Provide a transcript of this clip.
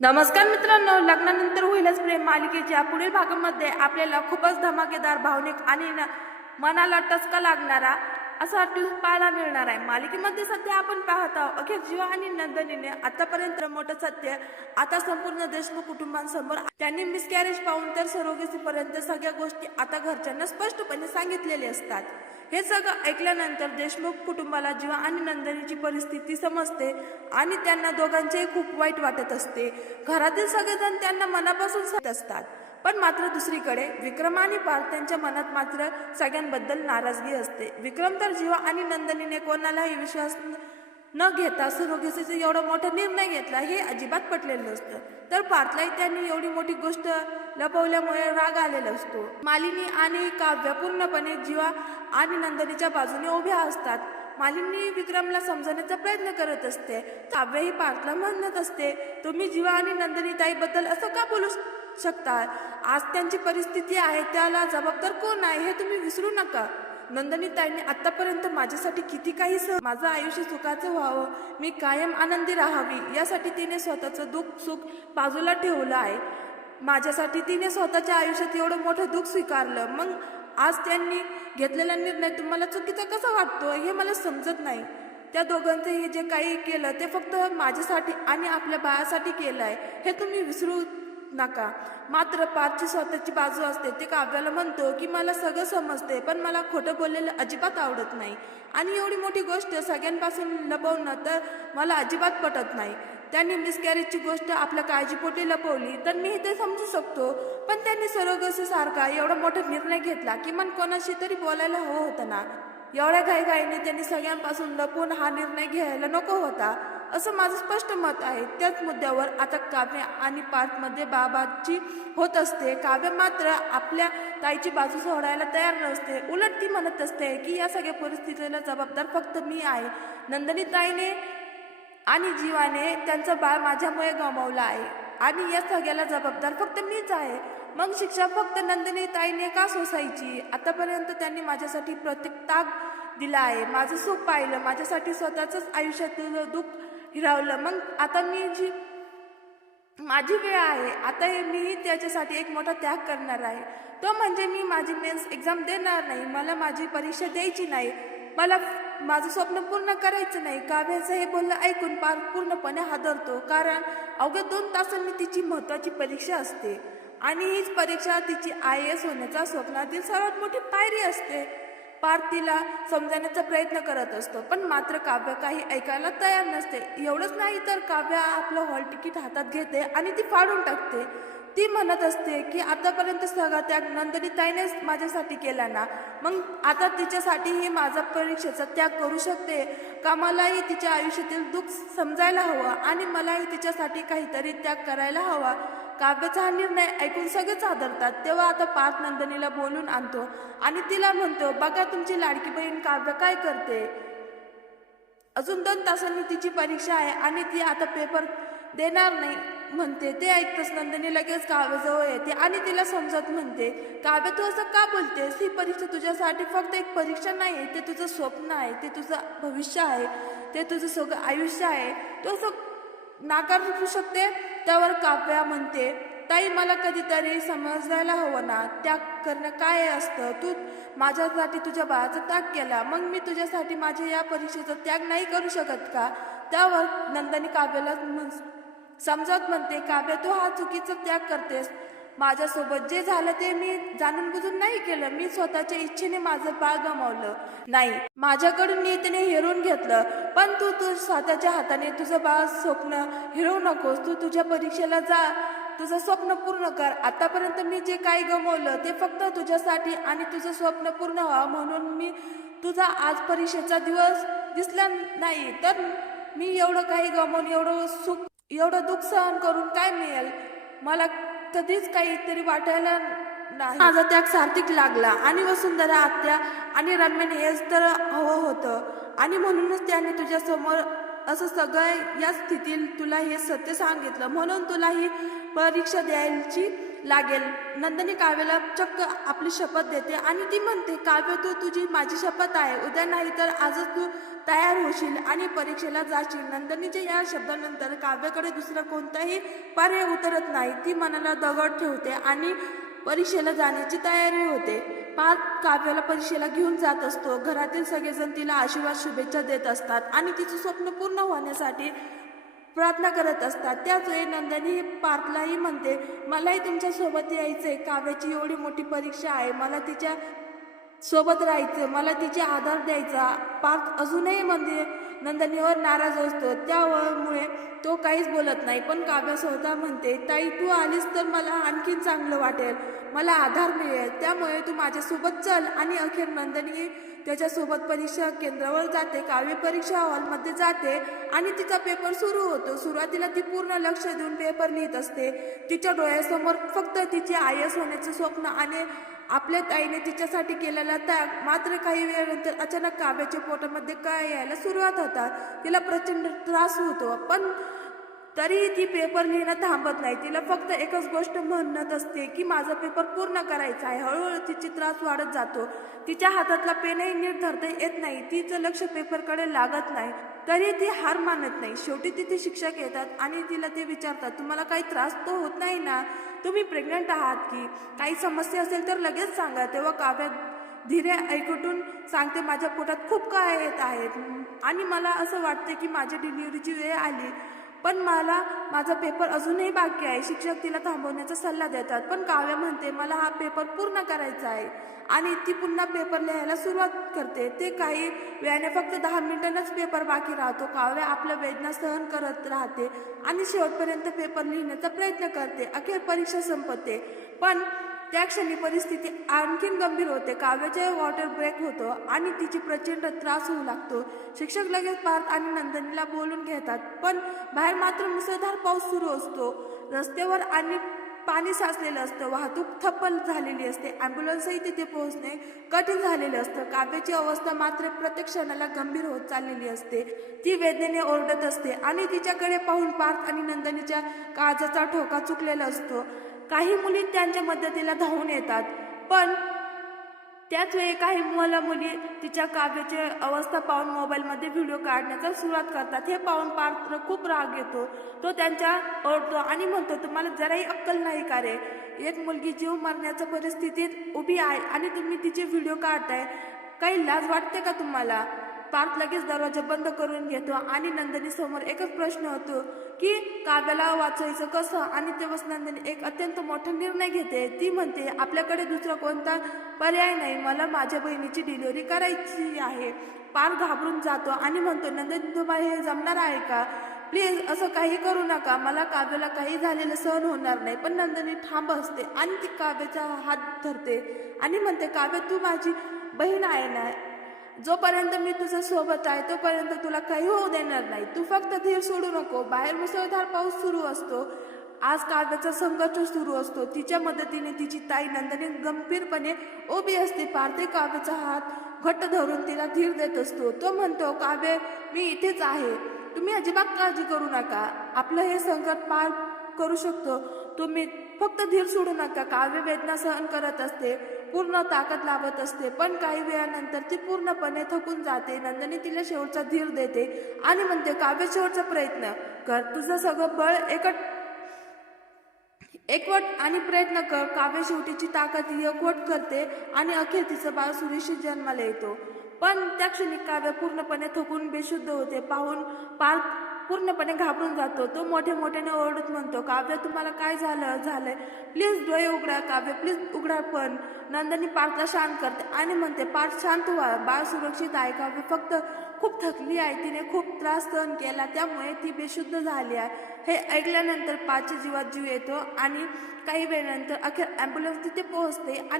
नमस्कार मित्रांनो, लग्नानंतर होईलच प्रेम मालिकेच्या पुढील भागामध्ये आपल्याला खूपच धमाकेदार, भावनिक आणि मनाला टचका लागणारा असा ट्विस्ट पाहायला मिळणार आहे। मालिकेमध्ये सध्या आपण पाहत आहोत अखेर जीवा आणि नंदिनीने आतापर्यंत मोठं सत्य आता संपूर्ण देशमुख कुटुंबांसमोर त्यांनी मिसकॅरेज पाहून तर सरोगसीपर्यंत सगळ्या गोष्टी आता घरच्यांना स्पष्टपणे सांगितलेले असतात। हे सगळं ऐकल्यानंतर देशमुख कुटुंबाला जीवा आणि नंदिनीची परिस्थिती समजते आणि त्यांना दोघांचेही खूप वाईट वाटत असते। घरातील सगळेजण त्यांना मनापासून साथ असतात, पण मात्र दुसरीकडे विक्रम आणि पार्थ त्यांच्या मनात मात्र सगळ्यांबद्दल नाराजगी असते। विक्रम तर जीवा आणि नंदिनीने कोणालाही विश्वास न घेता सरोगसीचा एवढा मोठा निर्णय घेतला हे अजिबात पटलेलं नसतं, तर पार्थलाही त्यांनी एवढी मोठी गोष्ट लपवल्यामुळे राग आलेला असतो। मालिनी आणि काव्य पूर्णपणे जीवा आणि नंदिनीच्या बाजूने उभ्या असतात। मालिनी विक्रमला समजण्याचा प्रयत्न करत असते, काव्य ही पार्थला म्हणत असते, तुम्ही जीवा आणि नंदिनी ताईबद्दल असं का बोलू शकता? आज त्यांची परिस्थिती आहे त्याला जबाबदार कोण आहे हे तुम्ही विसरू नका। नंदिनी ताईने आतापर्यंत माझ्यासाठी किती काही माझं आयुष्य सुखाचं व्हावं, मी कायम आनंदी राहावी यासाठी तिने स्वतःचं दुःख सुख बाजूला ठेवलं आहे। माझ्यासाठी तिने स्वतःच्या आयुष्यात एवढं मोठं दुःख स्वीकारलं, मग आज त्यांनी घेतलेला निर्णय तुम्हाला चुकीचा कसा वाटतो हे मला समजत नाही। त्या दोघांचे हे जे काही केलं ते फक्त माझ्यासाठी आणि आपल्या बाळासाठी केलं आहे हे तुम्ही विसरू नका। मात्र पार्थची स्वतःची बाजू असते, ते काव्याला म्हणतो की मला सगळं समजते, पण मला खोटं बोललेलं अजिबात आवडत नाही आणि एवढी मोठी गोष्ट सगळ्यांपासून लपवणं तर मला अजिबात पटत नाही। त्यांनी मिसकॅरेजची गोष्ट आपल्या काळजीपोटी लपवली तर मी ते समजू शकतो, पण त्यांनी सरोगसीसारखा एवढा मोठा निर्णय घेतला की मन कोणाशी तरी बोलायला हवं होतं ना। एवढ्या घाईघाईने त्यांनी सगळ्यांपासून लपवून हा निर्णय घ्यायला नको होता असं माझं स्पष्ट मत आहे। त्याच मुद्द्यावर आता काव्य आणि पार्थमध्ये बाबाची होत असते। काव्य मात्र आपल्या ताईची बाजू सोडायला तयार नसते, उलट ती म्हणत असते की या सगळ्या परिस्थितीला जबाबदार फक्त मी आहे। नंदिनी ताईने आणि जीवाने त्यांचं बाळ माझ्यामुळे गमावलं आहे आणि या सगळ्याला जबाबदार फक्त मीच आहे। मग शिक्षा फक्त नंदिनी ताईने का सोसायची? आतापर्यंत त्यांनी माझ्यासाठी प्रत्येक ताक दिला आहे, माझं सुख पाहिलं, माझ्यासाठी स्वतःच आयुष्यातील दुःख हिरावलं। मग आता माझी वेळ आहे, आता मीही त्याच्यासाठी एक मोठा त्याग करणार आहे, तो म्हणजे मी माझी मेन्स एक्झाम देणार नाही, मला माझी परीक्षा द्यायची नाही, मला माझं स्वप्न पूर्ण करायचं नाही। काव्याचं हे बोलणं ऐकून पार्थ पूर्णपणे हादरतो, कारण अवघ्या 2 तासांनी तिची महत्त्वाची परीक्षा असते आणि हीच परीक्षा तिची IAS होण्याच्या स्वप्नातील सर्वात मोठी पायरी असते। पार्थ तिला समजण्याचा प्रयत्न करत असतो, पण मात्र काव्य काही ऐकायला तयार नसते। एवढंच नाही तर काव्य आपलं हॉल तिकीट हातात घेते आणि ती फाडून टाकते। ती म्हणत असते की आतापर्यंत सगळा त्याग नंदिनी ताईनेच माझ्यासाठी केला ना, मग आता तिच्यासाठीही माझा परीक्षेचा त्याग करू शकते का? मलाही तिच्या आयुष्यातील दुःख समजायला हवं आणि मलाही तिच्यासाठी काहीतरी त्याग करायला हवा। काव्याचा हा निर्णय ऐकून सगळेच आदरतात। तेव्हा आता पार्थ नंदिनीला बोलून आणतो आणि तिला म्हणतो, बघा तुमची लाडकी बहीण काव्य काय करते, अजून 2 तासांनी तिची परीक्षा आहे आणि ती आता पेपर देणार नाही म्हणते। ते ऐकतच नंदिनी लगेच काव्याजवळ येते आणि तिला समजत म्हणते, काव्य तू असं का बोलतेस? ही परीक्षा तुझ्यासाठी फक्त एक परीक्षा नाही, ते तुझं स्वप्न आहे, ते तुझं भविष्य आहे, ते तुझं सगळं आयुष्य आहे, तू असं नाकारू शकते? त्यावर काव्या म्हणते, ताई मला कधीतरी समजायला हवं ना, त्याग करणं काय असतं? तू माझ्यासाठी तुझ्या बाळाचा त्याग केला, मग मी तुझ्यासाठी माझ्या या परीक्षेचा त्याग नाही करू शकत का? त्यावर नंदिनी काव्याला समजावत म्हणते, काव्य तू हा चुकीचा त्याग करतेस, माझ्यासोबत जे झालं ते मी जाणून बुजून नाही केलं, मी स्वतःच्या इच्छेने माझं बाळ गमावलं नाही, माझ्याकडून नीतीने हिरवून घेतलं, पण तू स्वतःच्या हाताने तुझं बाळ स्वप्न हिरवू नकोस, तू तुझ्या परीक्षेला जा, तुझं स्वप्न पूर्ण कर। आतापर्यंत मी जे काही गमावलं ते फक्त तुझ्यासाठी आणि तुझं स्वप्न पूर्ण व्हावं म्हणून मी तुझा आज परीक्षेचा दिवस दिसला नाही तर मी एवढं काही गमावून एवढं दुःख सहन करून काय मिळेल? मला कधीच काहीतरी वाटायला नाही, माझा त्याग सार्थक लागला आणि वसुंधरा आत्या आणि रम्याने हेच तर हवं होतं आणि म्हणूनच त्याने तुझ्यासमोर असं सगळं या स्थितीत तुला हे सत्य सांगितलं म्हणून तुला ही परीक्षा द्यायची लागेल. नंदिनी काव्याला चक्क आपली शपथ देते आणि ती म्हणते, काव्य तू तुझी माझी शपथ आहे, उद्या नाही तर आजच तू तयार होशील आणि परीक्षेला जाशील. नंदिनीच्या या शब्दानंतर काव्याकडे दुसरा कोणताही पर्याय उतरत नाही. ती मनाला दगड ठेवते आणि परीक्षेला जाण्याची तयारी होते. पार्थ काव्याला परीक्षेला घेऊन जात असतो. घरातील सगळेजण तिला आशीर्वाद शुभेच्छा देत असतात आणि तिचं स्वप्न पूर्ण होण्यासाठी प्रार्थना करत असतात. त्याच वेळी नंदिनी पार्थलाही म्हणते, मलाही तुमच्या सोबत यायचंय. काव्याची एवढी मोठी परीक्षा आहे, मला तिच्या सोबत राहायचं, मला तिचे आधार द्यायचा. पार्थ अजूनही नंदिनीवर नाराज असतो. त्यामुळे तो काहीच बोलत नाही. पण काव्य स्वतः म्हणते, ताई तू आलीस तर मला आणखीन चांगलं वाटेल, मला आधार मिळेल, त्यामुळे तू माझ्यासोबत चल. आणि अखेर नंदिनी त्याच्यासोबत परीक्षा केंद्रावर जाते. काव्य परीक्षा हॉलमध्ये जाते आणि तिचा पेपर सुरू होतो. सुरुवातीला ती पूर्ण लक्ष देऊन पेपर लिहित असते. तिच्या डोळ्यासमोर फक्त तिची आयस होण्याचं स्वप्न आणि आपल्या ताईने तिच्यासाठी केलेला त्याग. मात्र काही वेळानंतर अचानक काव्याच्या पोटामध्ये कळा यायला सुरुवात होतात. तिला प्रचंड त्रास होतो, पण तरीही ती पेपर लिहिणं थांबत नाही. तिला फक्त एकच गोष्ट म्हणत असते की माझा पेपर पूर्ण करायचा आहे. हळूहळू तिची त्रास वाढत जातो. तिच्या हातातला पेनही नीट धरता येत नाही. तिचं लक्ष पेपरकडे लागत नाही, तरी ती हार मानत नाही. शेवटी तिथे शिक्षक येतात आणि तिला ते विचारतात, तुम्हाला काही त्रास तर होत नाही ना? तुम्ही प्रेग्नंट आहात की? काही समस्या असेल तर लगेच सांगा. तेव्हा काव्य धीरे ऐकटून सांगते, माझ्या पोटात खूप काय येत आहेत आणि मला असं वाटतं की माझ्या डिलिव्हरीची वेळ आली, पण मला माझा पेपर अजूनही बाकी आहे. शिक्षक तिला थांबवण्याचा सल्ला देतात, पण काव्य म्हणते, मला हा पेपर पूर्ण करायचा आहे. आणि ती पुन्हा पेपर लिहायला सुरुवात करते. ते काही वेळाने फक्त 10 मिनिटांनाच पेपर बाकी राहतो. काव्य आपल्या वेदना सहन करत राहते आणि शेवटपर्यंत पेपर लिहिण्याचा प्रयत्न करते. अखेर परीक्षा संपते, पण त्या क्षणी परिस्थिती आणखीन गंभीर होते. काव्याचे वॉटर ब्रेक होतो आणि तिची प्रचंड त्रास होऊ लागतो. शिक्षक लगेच पार्थ आणि नंदिनीला बोलून घेतात, पण बाहेर मात्र मुसळधार पाऊस सुरू असतो. रस्त्यावर आणि पाणी साचलेलं असतं. वाहतूक ठप्प झालेली असते. ॲम्ब्युलन्सही तिथे पोहोचणे कठीण झालेलं असतं. काव्याची अवस्था मात्र प्रत्येक क्षणाला गंभीर होत चाललेली असते. ती वेदनेने ओरडत असते आणि तिच्याकडे पाहून पार्थ आणि नंदिनीच्या काळजाचा ठोका चुकलेला असतो. काही मुली त्यांच्या मदतीला धावून येतात, पण त्याच वेळी काही मुली तिच्या काव्याची अवस्था पाहून मोबाईलमध्ये व्हिडिओ काढण्याचा सुरुवात करतात. हे पाहून पार्थ खूप राग येतो. तो त्यांच्या ओरडतो आणि म्हणतो, तुम्हाला जराही अक्कल नाही का रे? एक मुलगी जीव मरण्याच्या परिस्थितीत उभी आहे आणि तुम्ही तिचे व्हिडिओ काढताय. काही लाज वाटते का तुम्हाला? पार्थ लगेच दरवाजा बंद करून घेतो आणि नंदिनी समोर एकच प्रश्न होतो की काव्याला वाचवायचं कसं? आणि तेव्हाच नंदिनी एक अत्यंत मोठा निर्णय घेते. ती म्हणते, आपल्याकडे दुसरा कोणता पर्याय नाही, मला माझ्या बहिणीची डिलिव्हरी करायची आहे. पार्थ घाबरून जातो आणि म्हणतो, नंदिनी तुम्हाला हे जमणार आहे का? प्लीज असं काही करू नका, मला काव्याला काही झालेलं सहन होणार नाही. पण नंदिनी ठाम असते आणि ती काव्याचा हात धरते आणि म्हणते, काव्य तू माझी बहीण आहे ना, जोपर्यंत मी तुझ्या सोबत आहे तोपर्यंत तुला काही होऊ देणार नाही. तू फक्त धीर सोडू नको. बाहेर मुसळधार पाऊस सुरू असतो. आज काव्याचा संघर्ष सुरू असतो. तिच्या मदतीने तिची ताई नंदिनी गंभीरपणे उभी असते. पार्थ काव्याचा हात घट्ट धरून तिला धीर देत असतो. तो म्हणतो, काव्य मी इथेच आहे, तुम्ही अजिबात काळजी करू नका, आपलं हे संकट पार करू शकतो, तुम्ही फक्त धीर सोडू नका. काव्य वेदना सहन करत असते, पूर्ण ताकद लावत असते, पण काही वेळानंतर ती पूर्णपणे थकून जाते. नंदिनी तिला शेवटचा धीर देते आणि म्हणते, काव्य शेवटचा प्रयत्न कर, तुझं सगळं बळ एकवट आणि प्रयत्न कर. काव्य शेवटीची ताकद एकवट करते आणि अखेर तिचं बाळ सुरेशी जन्माला येतो. पण त्या क्षणी काव्य पूर्णपणे थकून बेशुद्ध होते. पाहून पार्थ पूर्णपणे घाबरून जातो. तो मोठ्याने ओरडत म्हणतो, काव्य तुम्हाला काय झालंय? प्लीज डोळे उघडा काव्य, प्लीज उघडा. पण नंदिनी पार्थला शांत करते आणि म्हणते, पार्थ शांत व्हा, बाळ सुरक्षित आहे. काव्य फक्त खूप थकली आहे, तिने खूप त्रास सहन केला, त्यामुळे ती बेशुद्ध झाली आहे. हे ऐकल्यानंतर पार्थच्या जीवात जीव येतो आणि काही वेळानंतर अखेर ॲम्ब्युलन्स तिथे पोहोचते आणि